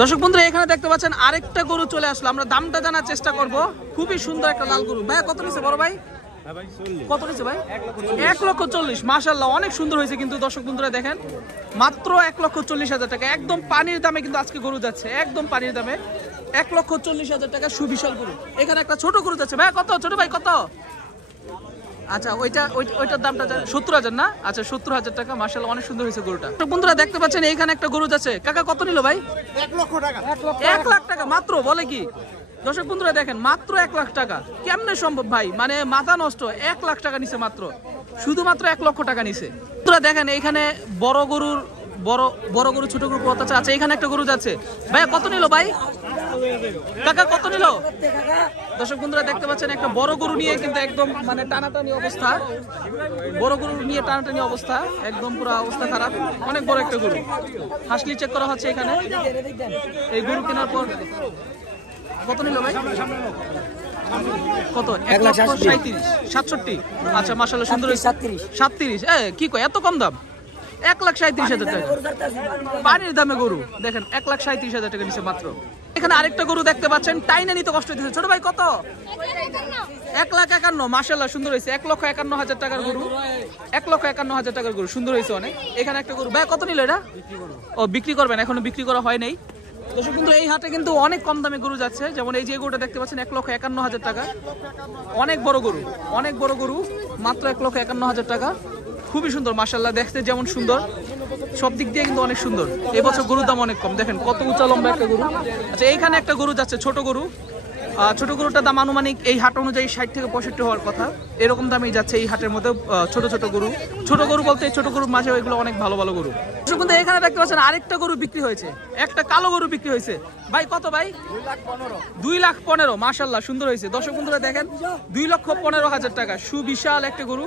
দর্শক বন্ধুরা এখানে দেখতে পাচ্ছেন আরেকটা গরু চলে আসলো, আমরা দামটা জানার চেষ্টা করব। খুবই সুন্দর একটা লাল গরু। ভাই কত নিছে বড় ভাই? কত নিছে ভাই? 1,40,000। মাশাআল্লাহ অনেক সুন্দর হয়েছে কিন্তু দর্শক বন্ধুরা দেখেন, মাত্র 1,40,000 টাকা। একদম পানির দামে কিন্তু আজকে গরু যাচ্ছে, একদম পানির দামে 1,40,000 টাকা সুবিশাল গরু। এখানে একটা ছোট গরু যাচ্ছে। ভাই কত ছোট ভাই কত? আচ্ছা ওইটার দামটা 70,000 না? আচ্ছা 70,000 টাকা। মাশাআল্লাহ অনেক সুন্দর হয়েছে গরুটা। বন্ধুরা দেখতে পাচ্ছেন এইখানে একটা গরু যাচ্ছে। কাকা কত নিল ভাই? 1 লক্ষ টাকা। 1 লাখ টাকা মাত্র? বলে কি দর্শক বন্ধুরা দেখেন, মাত্র 1 লাখ টাকা। কেমনে সম্ভব ভাই, মানে মাথা নষ্ট। 1 লাখ টাকা নিছে মাত্র, শুধুমাত্র 1 লক্ষ টাকা নিছে। বন্ধুরা দেখেন এইখানে বড় গরুর বড় গরু ছোট গরু কত আছে। এখানে একটা গরু যাচ্ছে। ভাই কত নিল ভাই? কাকা কত নিল? দর্শক বন্ধুরা দেখতে পাচ্ছেন একটা বড় গরু নিয়ে কিন্তু একদম মানে টানাটানি অবস্থা, বড় গরু নিয়ে টানাটানি অবস্থা, একদম পুরো অবস্থা খারাপ। অনেক বড় একটা গরু, হাসলি চেক করা হচ্ছে এখানে। এই গরু কেনার পর কত নিল ভাই? কত? 1,37,000। আচ্ছা মাশাআল্লাহ সুন্দর। 37। কি কয় এত কম দাম? 1,37,000 টাকা পানির দামে গরু দেখেন। 1,37,000 টাকা নিচে মাত্র। এখানে আরেকটা গরু দেখতে পাচ্ছেন, টাইনা নিতে কষ্ট হইতেছে। ছোট ভাই কত? 1,51,000। মাশাআল্লাহ সুন্দর হয়েছে। 1,51,000 টাকার গরু, 1,51,000 টাকার গরু সুন্দর হয়েছে অনেক। এখানে একটা গরু। ভাই কত নিল এটা? ও বিক্রি করবেন, এখনো বিক্রি করা হয় নাই। দর্শক কিন্তু এই হাটে কিন্তু অনেক কম দামে গরু যাচ্ছে। যেমন এই যে গরুটা দেখতে পাচ্ছেন 1,51,000 টাকা। অনেক বড় গরু, অনেক বড় গরু, মাত্র 1,51,000 টাকা। খুবই সুন্দর মাশাআল্লাহ, দেখতে যেমন সুন্দর সব দিক দিয়ে কিন্তু অনেক সুন্দর। এবছর গরুর দাম অনেক কম, দেখেন কত উঁচা লম্বা একটা গরু। আচ্ছা এইখানে একটা গরু যাচ্ছে, ছোট গরু। ছোট গরুটার দাম আনুমানিক এই হাট অনুযায়ী 60 থেকে 65 হওয়ার কথা, এরকম দামেই যাচ্ছে এই হাটের মধ্যে। ছোট ছোট গরু, ছোট গরু বলতে ছোট গরুর মাঝে এগুলো অনেক ভালো ভালো গরু। কিন্তু এখানে দেখতে পাচ্ছেন আরেকটা গরু বিক্রি হয়েছে, একটা কালো গরু বিক্রি হয়েছে। ভাই কত ভাই? 2,15,000। মাশাআল্লাহ সুন্দর হয়েছে। দর্শক বন্ধুরা দেখেন 2,15,000 টাকা সুবিশাল একটা গরু,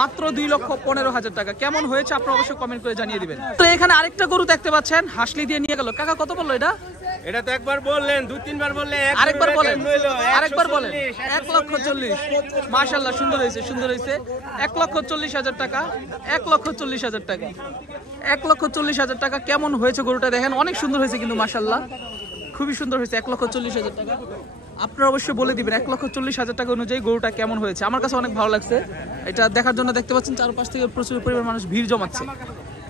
মাত্র 2,15,000 টাকা। কেমন হয়েছে আপনারা অবশ্যই কমেন্ট করে জানিয়ে দিবেন। তো এখানে আরেকটা গরু দেখতে পাচ্ছেন, হাসলি দিয়ে নিয়ে গেল। কাকা কত বললো এটা? এটা তো একবার বললেন, 2-3 বার বললেন, আরেকবার বলেন, আরেকবার বলেন। 1,40,000। মাশাআল্লাহ সুন্দর হয়েছে, সুন্দর হয়েছে। 1,40,000 টাকা, 1,40,000 টাকা, 1,40,000 টাকা। কেমন হয়েছে গরুটা দেখেন, অনেক সুন্দর হয়েছে কিন্তু মাশাআল্লাহ, খুবই সুন্দর হয়েছে। 1,40,000 টাকা। আপনারা অবশ্যই বলে দিবেন 1,40,000 টাকা অনুযায়ী গরুটা কেমন হয়েছে। আমার কাছে অনেক ভালো লাগছে এটা দেখার জন্য। দেখতে পাচ্ছেন চারপাশ থেকে প্রচুর পরিমাণ মানুষ ভিড় জমাচ্ছে।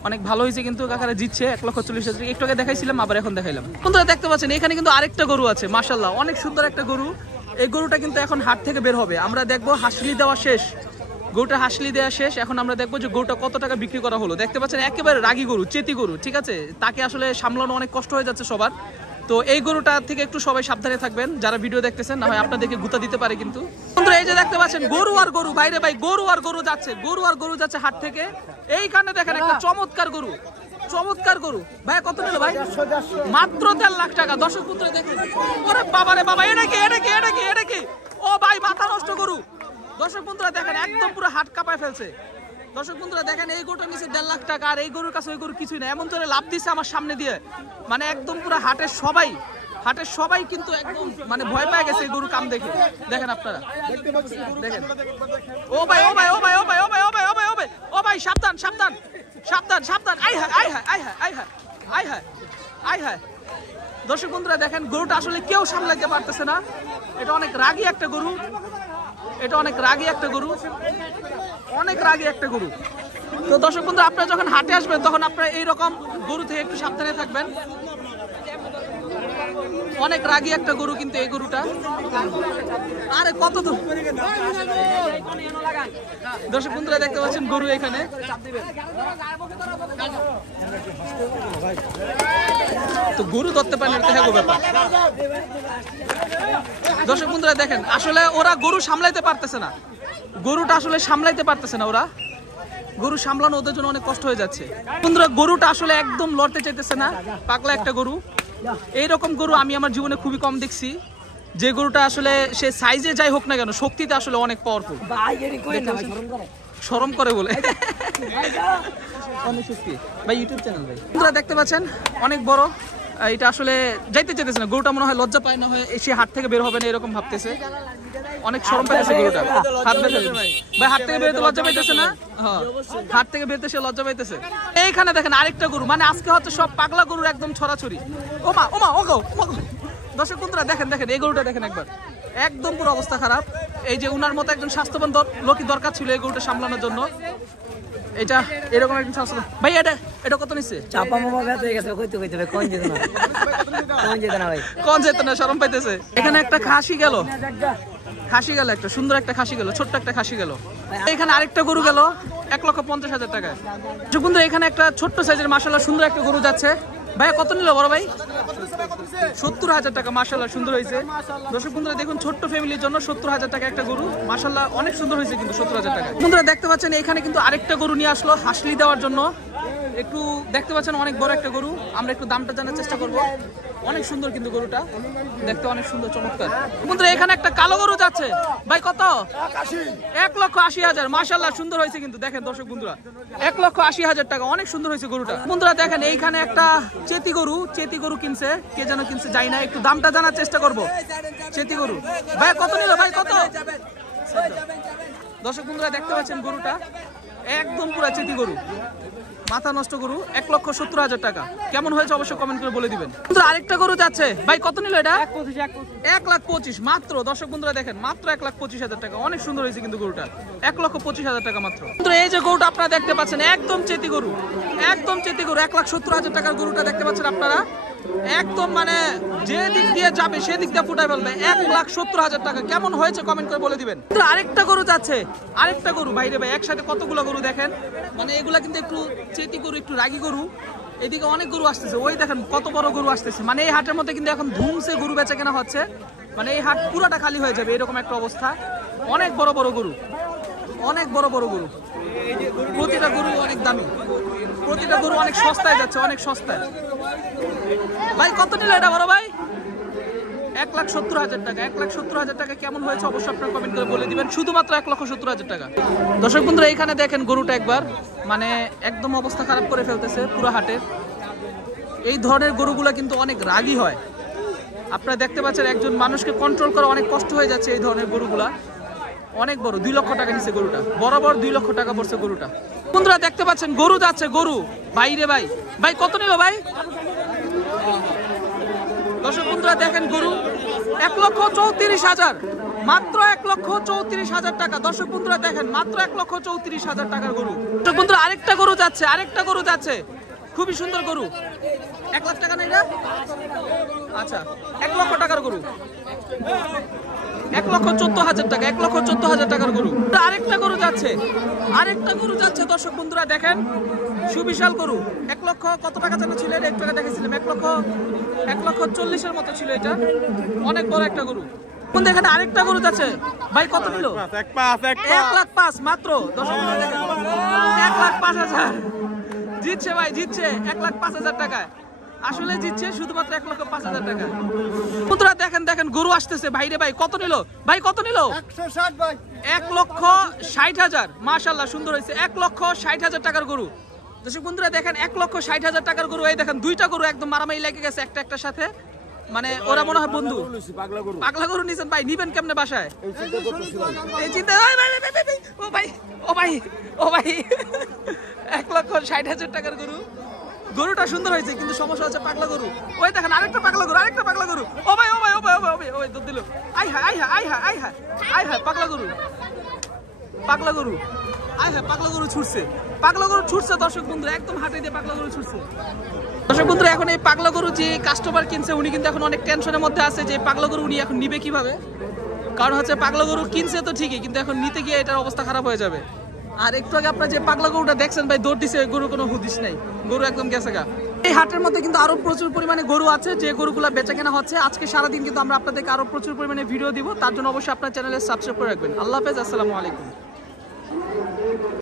অনেক ভালো হয়েছে কিন্তু কাকারা জিতছে। 1,40,000 একটু আগে দেখাইছিলাম, আবার এখন দেখাইলাম। বন্ধুরা দেখতে পাচ্ছেন এখানে কিন্তু আরেকটা গরু আছে। মাশাআল্লাহ অনেক সুন্দর একটা গরু। এই গরুটা কিন্তু এখন হাট থেকে বের হবে। আমরা দেখবো হাসলি দেওয়া শেষ, গরুটা হাসলি দেওয়া শেষ। এখন আমরা দেখবো যে গরুটা কত টাকা বিক্রি করা হলো। দেখতে পাচ্ছেন একেবারে রাগী গরু, চেতি গরু, ঠিক আছে। তাকে আসলে সামলানো অনেক কষ্ট হয়ে যাচ্ছে সবার। তো এই গরুটা থেকে একটু সবাই সাবধানে থাকবেন যারা ভিডিও দেখতেছেন, না হয় আপনাদেরকে গুতা দিতে পারে কিন্তু। বন্ধুরা এই যে দেখতে পাচ্ছেন গরু আর গরু, বাইরে ভাই গরু আর গরু যাচ্ছে, গরু আর গরু যাচ্ছে হাট থেকে। এইখানে দেখেন একটা চমৎকার গরু, চমৎকার গরু। ভাই কত নিল ভাই? মাত্র 1.5 লাখ টাকা। দর্শক পুত্র দেখেন, ওরে বাবা রে বাবা, এটা কি এটা কি এটা কি এটা কি? ও ভাই মাথা নষ্ট গরু। দর্শক বন্ধুরা দেখেন একদম পুরো হাট কাঁপায় ফেলছে। দর্শক বন্ধুরা দেখেন এই গরুটা নিচে 1.5 লাখ টাকা, আর এই গরুর কাছে ওই গরু কিছুই না। এমন করে লাভ দিচ্ছে আমার সামনে দিয়ে, মানে একদম পুরো হাটের সবাই কিন্তু একদম মানে ভয় পেয়ে গেছে এই গরু কাম দেখে। দেখেন আপনারা দেখেন, ও ভাই ও ভাই ও ভাই ও ভাই ও ভাই ও ভাই ও ভাই ও ভাই ও ভাই, সাবধান সাবধান সাবধান সাবধান। আই হ্যাঁ আই হ্যাঁ আই হ্যাঁ আই হ্যাঁ আই হ্যাঁ আই হ্যাঁ। দর্শক বন্ধুরা দেখেন গরুটা আসলে কেউ সামলাতে পারতেছে না। এটা অনেক রাগী একটা গরু, এটা অনেক রাগী একটা গরু, অনেক রাগী একটা গরু। তো দর্শক বন্ধু আপনারা যখন হাটে আসবেন তখন আপনারা এইরকম গরু থেকে একটু সাবধানে থাকবেন। অনেক রাগী একটা গরু কিন্তু এই গরুটা। আরে কত দূর দর্শক বন্ধুরা দেখতে পাচ্ছেন গরু এখানে। তো গরু ধরতে পারেন এটা হ্যাঁ ব্যাপার। দর্শক বন্ধুরা দেখেন আসলে ওরা গরু সামলাইতে পারতেছে না, গরুটা আসলে সামলাইতে পারতেছে না। ওরা গরু সামলানো ওদের জন্য অনেক কষ্ট হয়ে যাচ্ছে। বন্ধুরা গরুটা আসলে একদম লড়তে চাইতেছে না, পাগলা একটা গরু। এইরকম গরু আমি আমার জীবনে খুবই কম দেখছি, যে গরুটা আসলে সে সাইজে যাই হোক না কেন শক্তিতে আসলে অনেক পাওয়ারফুল। শরম করে বলে অনেক শক্তি ভাই। ইউটিউব চ্যানেল ভাই। বন্ধুরা দেখতে পাচ্ছেন অনেক বড় এটা আসলে যাইতে চাইতেছে না, গরুটা মনে হয় লজ্জা পায় না হয়ে এসে হাট থেকে বের হবে না এরকম ভাবতেছে, অনেক শরম পাইতেছে গরুটা। হাত বের ভাই, হাট থেকে বেরোতে লজ্জা পাইতেছে না? হ্যাঁ, হাট থেকে বেরোতে সে লজ্জা পাইতেছে। এইখানে দেখেন আরেকটা গরু, মানে আজকে হচ্ছে সব পাগলা গরুর একদম ছড়াছড়ি। ওমা ওমা ওগো, দর্শক বন্ধুরা দেখেন দেখেন এই গরুটা দেখেন একবার, একদম পুরো অবস্থা খারাপ। এই যে উনার মতো একজন স্বাস্থ্যবান লোকই দরকার ছিল এই গরুটা সামলানোর জন্য। এটা এরকম একজন স্বাস্থ্য ভাই, এটা কত নিচ্ছে? চাপা মামা ব্যথা হয়ে গেছে, কইতে কইতে ভাই কোন যেত না, কোন যেত না ভাই, কোন যেত না, শরম পাইতেছে। এখানে একটা খাসি গেল, খাসি গেল, একটা সুন্দর একটা খাসি গেল, ছোট্ট একটা খাসি গেল। এখানে আরেকটা গরু গেল 1,50,000 টাকায়। বন্ধু এখানে একটা ছোট্ট সাইজের মাশাআল্লাহ সুন্দর একটা গরু যাচ্ছে। ভাইয়া কত নিল বড় ভাই? 70,000 টাকা। মাশাআল্লাহ সুন্দর হয়েছে। দর্শক বন্ধুরা দেখুন, ছোট্ট ফ্যামিলির জন্য 70,000 টাকা একটা গরু, মাশাআল্লাহ অনেক সুন্দর হয়েছে কিন্তু 70,000 টাকা। বন্ধুরা দেখতে পাচ্ছেন এখানে কিন্তু আরেকটা গরু নিয়ে আসলো হাসলি দেওয়ার জন্য। একটু দেখতে পাচ্ছেন অনেক বড় একটা গরু, আমরা একটু দামটা জানার চেষ্টা করব। অনেক সুন্দর কিন্তু গরুটা দেখতে, অনেক সুন্দর চমৎকার। বন্ধুরা এখানে একটা কালো গরু যাচ্ছে, ভাই কত? 1,80,000। মাশাআল্লাহ সুন্দর হয়েছে কিন্তু, দেখেন দর্শক বন্ধুরা 1,80,000 টাকা, অনেক সুন্দর হয়েছে গরুটা। বন্ধুরা দেখেন এইখানে একটা চেতি গরু কিনছে, কে যেন কিনছে যাই না, একটু দামটা জানার চেষ্টা করব। চেতি গরু ভাই কত নিল? ভাই কত? দর্শক বন্ধুরা দেখতে পাচ্ছেন গরুটা একদম পুরা চেতি গরু, মাথা নষ্ট গরু, 1,70,000 টাকা। কেমন হয়েছে অবশ্যই কমেন্ট করে বলে দিবেন। বন্ধুরা আরেকটা গরু যাচ্ছে, ভাই কত নিল এটা? 1,25,000 মাত্র। দর্শক বন্ধুরা দেখেন মাত্র 1,25,000 টাকা, অনেক সুন্দর হয়েছে কিন্তু গরুটা, 1,25,000 টাকা মাত্র। বন্ধুরা এই যে গরুটা আপনারা দেখতে পাচ্ছেন একদম চেতি গরু, একদম চেতি গরু, 1,70,000 টাকার গরুটা দেখতে পাচ্ছেন আপনারা, একদম মানে যে দিক দিয়ে যাবে সেদিক দিয়ে ফুটাই ফেলবে, 1,70,000 টাকা। কেমন হয়েছে কমেন্ট করে বলে দিবেন। আরেকটা গরু যাচ্ছে, আরেকটা গরু বাইরে ভাই, একসাথে কতগুলো গরু দেখেন, মানে এগুলা কিন্তু একটু চেতি গরু, একটু রাগী গরু। এদিকে অনেক গরু আসতেছে, ওই দেখেন কত বড় গরু আসতেছে। মানে এই হাটের মধ্যে কিন্তু এখন ধুমসে গরু বেচা কেনা হচ্ছে, মানে এই হাট পুরাটা খালি হয়ে যাবে এরকম একটা অবস্থা। অনেক বড় বড় গরু, অনেক বড় বড় গরু, প্রতিটা গরু অনেক দামি, প্রতিটা গরু অনেক সস্তায় যাচ্ছে, অনেক সস্তায়। ভাই কত নিল এটা বড় ভাই? 1,70,000 টাকা। 1,70,000 টাকা কেমন হয়েছে অবশ্যই আপনারা কমেন্ট করে বলে দিবেন, শুধুমাত্র 1,70,000 টাকা। দর্শক বন্ধুরা এখানে দেখেন গরুটা একবার, মানে একদম অবস্থা খারাপ করে ফেলতেছে পুরো হাটের। এই ধরনের গরুগুলা কিন্তু অনেক রাগী হয়, আপনারা দেখতে পাচ্ছেন একজন মানুষকে কন্ট্রোল করা অনেক কষ্ট হয়ে যাচ্ছে এই ধরনের গরুগুলা। অনেক বড়, 2 লক্ষ টাকা নিচ্ছে গরুটা, বরাবর 2 লক্ষ টাকা পড়ছে গরুটা। বন্ধুরা দেখতে পাচ্ছেন গরু যাচ্ছে, গরু বাইরে ভাই, ভাই কত নিল ভাই? দর্শক বন্ধুরা দেখেন গরু 1,34,000, মাত্র 1,34,000 টাকা। দর্শক বন্ধুরা দেখেন মাত্র 1,34,000 টাকার গরু। দর্শক বন্ধুরা আরেকটা গরু যাচ্ছে, আরেকটা গরু যাচ্ছে, খুবই সুন্দর গরু। 1 লাখ টাকা না এটা? আচ্ছা 1 লক্ষ টাকার গরু, 1,14,000 টাকা, 1,14,000 টাকার গরু। আরেকটা গরু যাচ্ছে, আরেকটা গরু যাচ্ছে। দর্শক বন্ধুরা দেখেন সুবিশাল গরু, 1 লক্ষ কত টাকা জানা ছিল এটা, একটু আগে দেখেছিলাম 1,40,000 মতো ছিল এটা, অনেক বড় একটা গরু। কোন এখানে আরেকটা গরু যাচ্ছে, ভাই কত নিল? 1,05,000 মাত্র। দর্শক বন্ধুরা দেখেন 1,05,000 জিতছে ভাই, জিতছে 1,05,000 টাকায়, আসলে জিতছে শুধুমাত্র 1,05,000 টাকা। বন্ধুরা দেখেন দেখেন গরু আসতেছে ভাইরে, ভাই কত নিল? ভাই কত নিল? 160 ভাই, 1,60,000। মাশাআল্লাহ সুন্দর হয়েছে, 1,60,000 টাকার গরু। দর্শক বন্ধুরা দেখেন 1,60,000 টাকার গরু। এই দেখেন 2টা গরু একদম মারামারি লেগে গেছে একটা একটার সাথে, মানে ওরা মনে হয় বন্ধু। পাগলা গরু নিছেন ভাই, নিবেন কেমনে বাসায়? এই চিন্তা, ও ভাই ও ভাই ও ভাই 1,60,000 টাকার গরু। গরুটা সুন্দর হয়েছে কিন্তু সমস্যা হচ্ছে পাগলা গরু। ওই দেখেন আরেকটা পাগলা গরু, আরেকটা পাগলা গরু। ও ভাই ও ভাই ও ভাই ও ভাই ও ভাই দুধ দিল। আই হ্যাঁ আই হ্যাঁ আই হ্যাঁ আই হ্যাঁ আই হ্যাঁ পাগলা গরু, পাগলা গরু, আই হ্যাঁ পাগলা গরু ছুটছে, পাগলা গরু ছুটছে। দর্শক বন্ধুরা একদম হাটে দিয়ে পাগলা গরু ছুটছে। দর্শক বন্ধুরা এখন এই পাগলা গরু যে কাস্টমার কিনছে উনি কিন্তু এখন অনেক টেনশনের মধ্যে আছে যে পাগলা গরু উনি এখন নিবে কিভাবে। কারণ হচ্ছে পাগলা গরু কিনছে তো ঠিকই, কিন্তু এখন নিতে গিয়ে এটার অবস্থা খারাপ হয়ে যাবে। আর একটু আগে আপনারা যে পাগলা গরুটা দেখছেন ভাই দৌড় দিছে, গরু কোনো হুদিস নাই, গরু একদম গেছে গা। এই হাটের মধ্যে কিন্তু আরো প্রচুর পরিমাণে গরু আছে যে গরুগুলা বেচা কেনা হচ্ছে। আজকে সারাদিন কিন্তু আমরা আপনাদেরকে আরো প্রচুর পরিমাণে ভিডিও দিব, তার জন্য অবশ্যই আপনার চ্যানেলে সাবস্ক্রাইব করে রাখবেন। আল্লাহ হাফেজ, আসসালামু আলাইকুম।